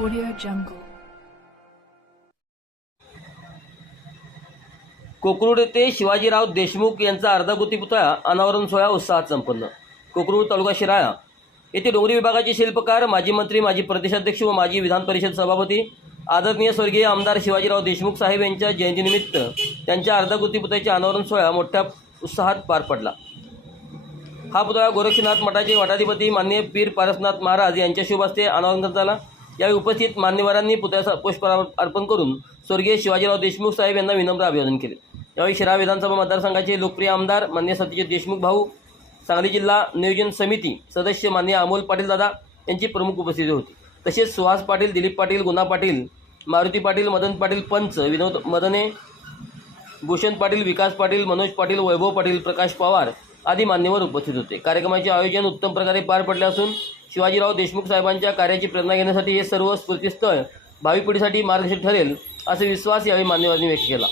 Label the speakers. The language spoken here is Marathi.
Speaker 1: Audio Jungle. कोकरूड येथे शिवाजीराव देशमुख यांचा अर्धाकृती पुतळा अनावरण सोहळा उत्साहात संपन्न. कोकरूड तालुका शिराळा येथे डोंगरी विभागाचे शिल्पकार माजी मंत्री माजी प्रदेशाध्यक्ष व माजी विधान परिषद सभापती आदरणीय स्वर्गीय आमदार शिवाजीराव देशमुख साहेब यांच्या जयंतीनिमित्त त्यांच्या अर्धाकृती पुतळ्याचे अनावरण सोहळा मोठ्या उत्साहात पार पडला. हा पुतळा गोरक्षनाथ मठाचे वटाधिपती मान्य पीर पारसनाथ महाराज यांच्या शुभ हस्ते अनावरण करण्यात आला. यावेळी उपस्थित मान्यवरांनी पुतळ्यास पुष्प अर्पण करून स्वर्गीय शिवाजीराव देशमुख साहेब यांना विनम्र अभिवादन केले. यावेळी शिरा विधानसभा मतदारसंघाचे लोकप्रिय आमदार मान्य सतीजित देशमुख भाऊ सांगली जिल्हा नियोजन समिती सदस्य मान्य अमोल पाटील दादा यांची प्रमुख उपस्थिती होती. तसेच सुहास पाटील दिलीप पाटील गुना पाटील मारुती पाटील मदन पाटील पंच विनोद मदने भूषण पाटील विकास पाटील मनोज पाटील वैभव पाटील प्रकाश पवार आदी मान्यवर उपस्थित होते. कार्यक्रमाचे आयोजन उत्तम प्रकारे पार पडले असून शिवाजीराव देशमुख साहेबांच्या कार्याची प्रेरणा घेण्यासाठी हे सर्व स्फूर्तीस्थळ भावी पिढीसाठी मार्गदर्शक ठरेल असा विश्वास यावेळी मान्यवरांनी व्यक्त केला.